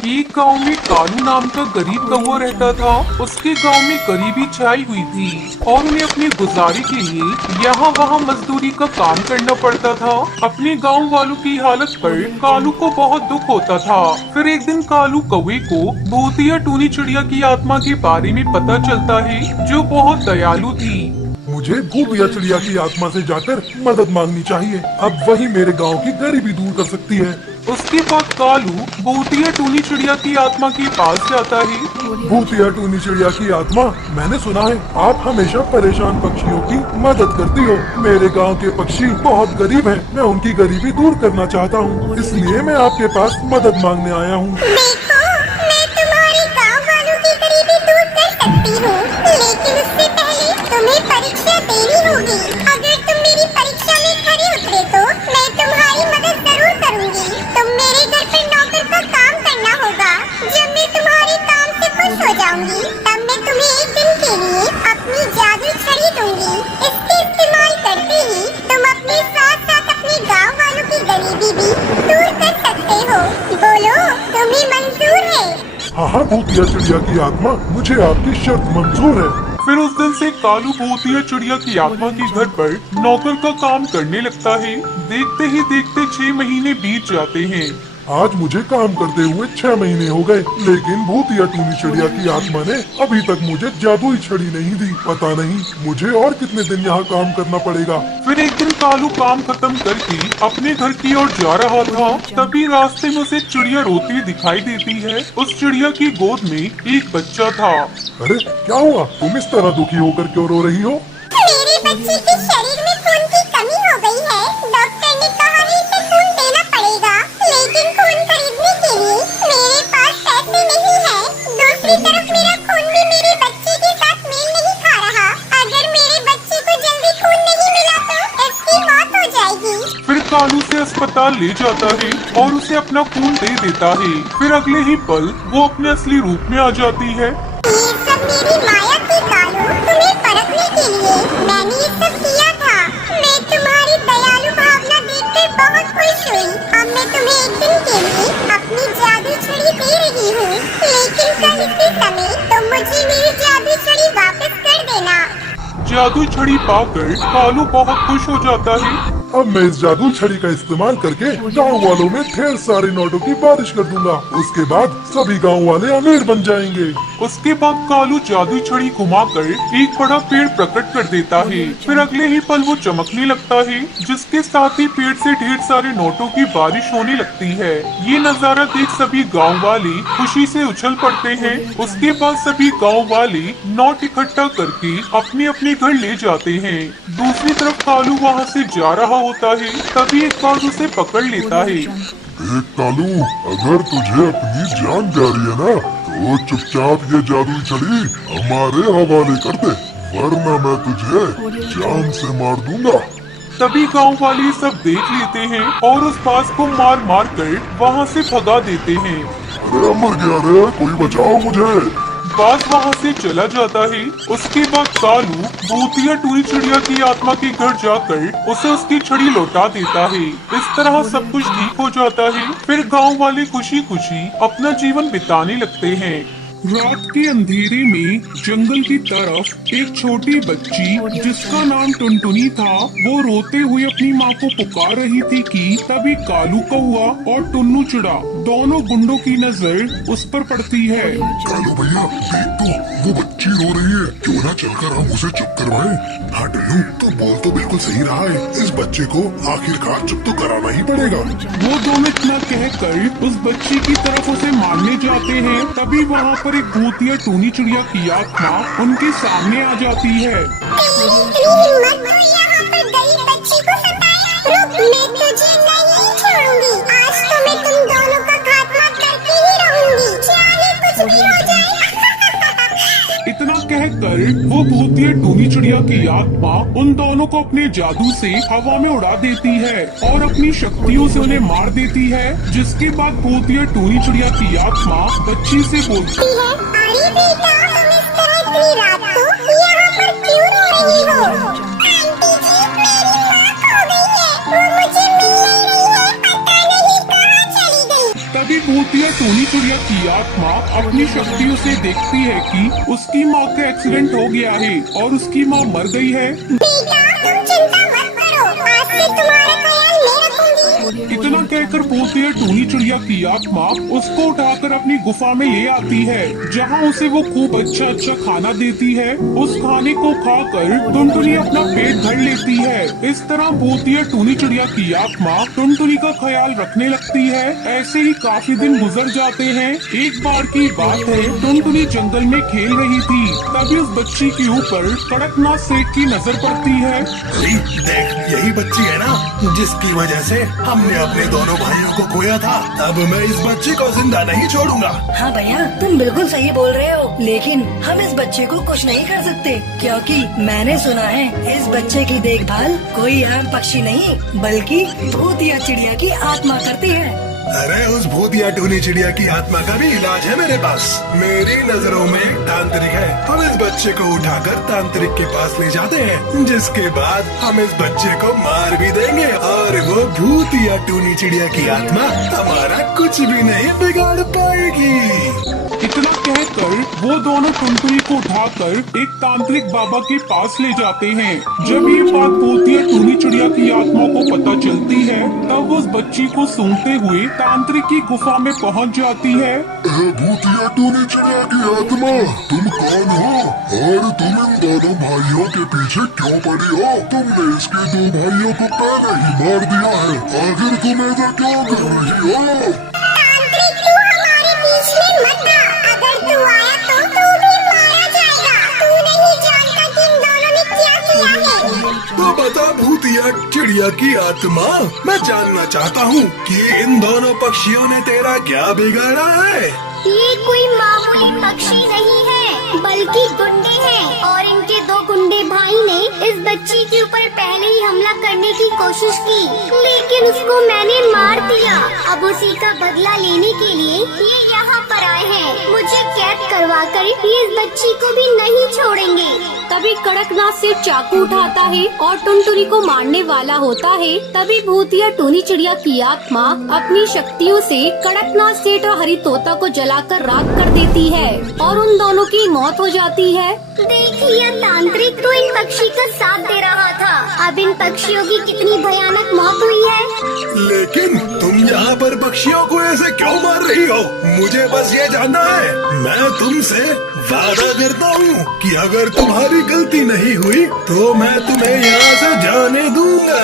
एक गांव में कालू नाम का गरीब कौवा रहता था। उसके गांव में गरीबी छाई हुई थी और उन्हें अपने गुजारे के लिए यहाँ वहाँ मजदूरी का काम करना पड़ता था। अपने गांव वालों की हालत पर कालू को बहुत दुख होता था। फिर एक दिन कालू कौवे को भूतिया टूनी चिड़िया की आत्मा के बारे में पता चलता है, जो बहुत दयालु थी। मुझे भूतिया चिड़िया की आत्मा से जाकर मदद मांगनी चाहिए। अब वही मेरे गांव की गरीबी दूर कर सकती है। उसके बाद कालू भूतिया टूनी चिड़िया की आत्मा के पास जाता है। भूतिया टूनी चिड़िया की आत्मा, मैंने सुना है आप हमेशा परेशान पक्षियों की मदद करती हो। मेरे गांव के पक्षी बहुत गरीब हैं। मैं उनकी गरीबी दूर करना चाहता हूँ, इसलिए मैं आपके पास मदद मांगने आया हूँ। देखो, मैं तुम्हारे गांव वालों की गरीबी दूर कर सकती हूँ, लेकिन उससे पहले तुम्हें परीक्षा देनी होगी। अगर तुम मेरी परीक्षा में खरे उतरे तो मैं तुम्हारी मदद जरूर करूँगी। तुम मेरे घर पर नौकर का काम करना होगा। जब मैं तुम्हारे काम से खुश हो जाऊंगी, तब मैं तुम्हें एक दिन के लिए अपनी जादू छड़ी दूंगी। इसके इस्तेमाल करते ही तुम अपने साथ साथ अपने गाँव वालों की गरीबी भी दूर कर सकते हो। बोलो, तुम्हें मंजूर है? हाँ हाँ भूतिया चिड़िया की आत्मा, मुझे आपकी शर्त मंजूर है। फिर उस दिन से कालू भूतिया चिड़िया की आत्मा के घर पर नौकर का काम करने लगता है। देखते ही देखते 6 महीने बीत जाते हैं। आज मुझे काम करते हुए 6 महीने हो गए, लेकिन भूतिया टूनी चिड़िया की आत्मा ने अभी तक मुझे जादुई छड़ी नहीं दी। पता नहीं मुझे और कितने दिन यहाँ काम करना पड़ेगा। फिर एक दिन कालू काम खत्म करके अपने घर की ओर जा रहा था। तभी रास्ते में उसे चिड़िया रोती दिखाई देती है। उस चिड़िया की गोद में एक बच्चा था। अरे क्या हुआ? तुम इस तरह दुखी होकर क्यों रो रही हो? मेरे बच्चे के शरीर में खून की कमी हो गई है। डॉक्टर ने कहा है इसे खून देना पड़ेगा, लेकिन खून खरीदने के लिए मेरे पास पैसे नहीं है। दूसरी तरफ मेरा खून भी मेरे बच्चे के साथ मेल नहीं खा रहा। अगर मेरे बच्चे को जल्दी खून नहीं मिला तो इसकी मौत हो जाएगी। फिर कालू से अस्पताल ले जाता है और उसे अपना खून दे देता है। फिर अगले ही पल वो अपने असली रूप में आ जाती है। ये सब मेरी माया थी कालू। तुम्हें परखने के लिए मैंने ये सब किया था। मैं तुम्हारी दयालु भावना देखकर बहुत खुश हुई। अब मैं तुम्हें एक दिन के लिए अपनी जादू छड़ी दे रही हूँ, लेकिन कल इसी समय तुम मुझे मेरी जादू छड़ी वापस कर देना। जादू छड़ी पाकर कालू बहुत खुश हो जाता है। अब मैं इस जादू छड़ी का इस्तेमाल करके गांव वालों में ढेर सारे नोटों की बारिश कर दूंगा। उसके बाद सभी गांव वाले अमीर बन जाएंगे। उसके बाद कालू जादू छड़ी घुमाकर एक बड़ा पेड़ प्रकट कर देता है। फिर अगले ही पल वो चमकने लगता है, जिसके साथ ही पेड़ से ढेर सारे नोटों की बारिश होने लगती है। ये नजारा देख सभी गांव वाले खुशी से उछल पड़ते हैं। उसके बाद सभी गांव वाले नोट इकट्ठा करके अपने अपने घर ले जाते हैं। दूसरी तरफ कालू वहाँ से जा रहा होता है, तभी एक बार उसे पकड़ लेता है। देख कालू, अगर तुझे अपनी जान प्यारी है ना, तो चुपचाप ये जादुई छड़ी हमारे हवाले कर दे, वरना मैं तुझे जान से मार दूंगा। तभी गांव वाले सब देख लेते हैं और उस बाज को मार मार कर वहाँ से भगा देते हैं। अरे मर गया रे, कोई बचाओ मुझे। बाज वहाँ से चला जाता है। उसके बाद कालू भूतिया टूनी चिड़िया की आत्मा के घर जाकर उसे उसकी छड़ी लौटा देता है। इस तरह सब कुछ ठीक हो जाता है। फिर गांव वाले खुशी खुशी अपना जीवन बिताने लगते हैं। रात के अंधेरे में जंगल की तरफ एक छोटी बच्ची जिसका नाम टुनटुनी था, वो रोते हुए अपनी माँ को पुकार रही थी कि तभी कालू कौवा और टुन्नू चिड़ा दोनों गुंडों की नजर उस पर पड़ती है। कालू भैया देख तो, वो बच्ची रो रही है, क्यों ना चलकर हम उसे चुप करवाएं? हाँ टुन्नू, तो बोल तो बिल्कुल सही रहा है। इस बच्चे को आखिरकार चुप तो कराना ही पड़ेगा। वो दोनों इतना कहकर उस बच्ची की तरफ उसे मारने जाते हैं। तभी वहाँ पर एक भूतिया टूनी चिड़िया की आत्मा उनके सामने आ जाती है। इतनी हिम्मत तो यहाँ पर गरीब बच्ची को सताया। रुक, मैं तुझे नहीं छोड़ूंगी। आज तो मैं तुम दोनों का खात्मा करके ही रहूंगी, चाहे कुछ भी हो जाए। इतना कहकर वो भूतिया टूनी चिड़िया की आत्मा उन दोनों को अपने जादू से हवा में उड़ा देती है और अपनी शक्तियों से उन्हें मार देती है। जिसके बाद भूतिया टूनी चिड़िया की आत्मा बच्ची से बोलती है, अरे बेटा, तुम इस तरह इतनी रात को यहाँ पर क्यों रो रही हो? आंटी जी, मेरी माँ खो गई है। वो मुझे मिल नहीं रही है, पता नहीं कहाँ चली गई। तभी भूतिया टूनी चिड़िया की आत्मा अपनी शक्तियों से देखती है कि उसकी माँ का एक्सीडेंट हो गया है और उसकी माँ मर गई है। बेटा तुम चिंता मत करो, आज से तुम्हारा ख्याल मैं रखूंगी। इतना कहकर भूतिया टूनी चिड़िया की आत्मा उसको उठाकर अपनी गुफा में ले आती है, जहाँ उसे वो खूब अच्छा अच्छा खाना देती है। उस खाने को खाकर टुनटुनी अपना पेट भर लेती है। इस तरह भूतिया टूनी चिड़िया की आत्मा टुनटुनी का ख्याल रखने लगती है। ऐसे ही काफी दिन गुजर जाते हैं। एक बार की बात है, टुनटुनी जंगल में खेल रही थी, तभी उस बच्ची के ऊपर कड़कनाथ सेठ की नजर पड़ती है। अरे देख, यही बच्ची है ना जिसकी वजह से हमने अपने दोनों भाइयों को खोया था। अब मैं इस बच्ची को जिंदा नहीं छोड़ूंगा। हाँ भैया, तुम बिल्कुल सही बोल रहे हो, लेकिन हम इस बच्चे को कुछ नहीं कर सकते, क्योंकि मैंने सुना है इस बच्चे की देखभाल कोई आम पक्षी नहीं बल्कि भूतिया चिड़िया की आत्मा करती है। अरे उस भूतिया टूनी चिड़िया की आत्मा का भी इलाज है मेरे पास। मेरी नजरों में एक तांत्रिक है। हम इस बच्चे को उठाकर तांत्रिक के पास ले जाते हैं, जिसके बाद हम इस बच्चे को मार भी देंगे और वो भूतिया टूनी चिड़िया की आत्मा हमारा कुछ भी नहीं बिगाड़ पाएगी। इतना कहकर वो दोनों टुनटुनी को उठाकर एक तांत्रिक बाबा के पास ले जाते हैं। जब ये बात भूतिया टूनी चिड़िया की आत्मा को पता चलती है, तब वो उस बच्ची को सूंघते हुए तांत्रिक की गुफा में पहुंच जाती है। भूतिया टूनी चिड़िया की आत्मा, तुम कौन हो और तुम इन दोनों भाइयों के पीछे क्यों पड़ी हो? तुमने इसके दो भाइयों को पहले ही मार दिया है, आखिर तुम ऐसा क्यों कर रही हो? तांत्रिक तू हमारे बीच में मत आ, अगर तू आया तो तू भी मारा जाएगा। तू नहीं जानता कि इन दोनों ने क्या किया है। तो बता भूतिया चिड़िया की आत्मा, मैं जानना चाहता हूँ कि इन दोनों पक्षियों ने तेरा क्या बिगाड़ा है? ये कोई मामूली पक्षी नहीं है, बल्कि गुंडे हैं और इनके दो गुंडे भाई ने इस बच्ची के ऊपर पहले ही हमला करने की कोशिश की, लेकिन उसको मैंने मार दिया। अब उसी का बदला लेने के लिए ये यहाँ पर आए हैं। मुझे कैद करवा कर ये इस बच्ची को भी नहीं छोड़ेंगे। तभी कड़कनाथ सेठ चाकू उठाता है और टुनटुनी को मारने वाला होता है। तभी भूतिया टूनी चिड़िया की आत्मा अपनी शक्तियों से कड़कनाथ सेठ और हरी तोता को जलाकर राख कर देती है और उन दोनों की मौत हो जाती है। देखिए तांत्रिक तो इन पक्षी का साथ दे रहा था, अब इन पक्षियों की कितनी भयानक मौत हुई है। लेकिन तुम यहाँ पर पक्षियों को ऐसे क्यों मार रही हो? मुझे बस ये जानना है। मैं तुमसे वादा करता हूँ कि अगर तुम्हारी गलती नहीं हुई तो मैं तुम्हें यहाँ से जाने दूंगा।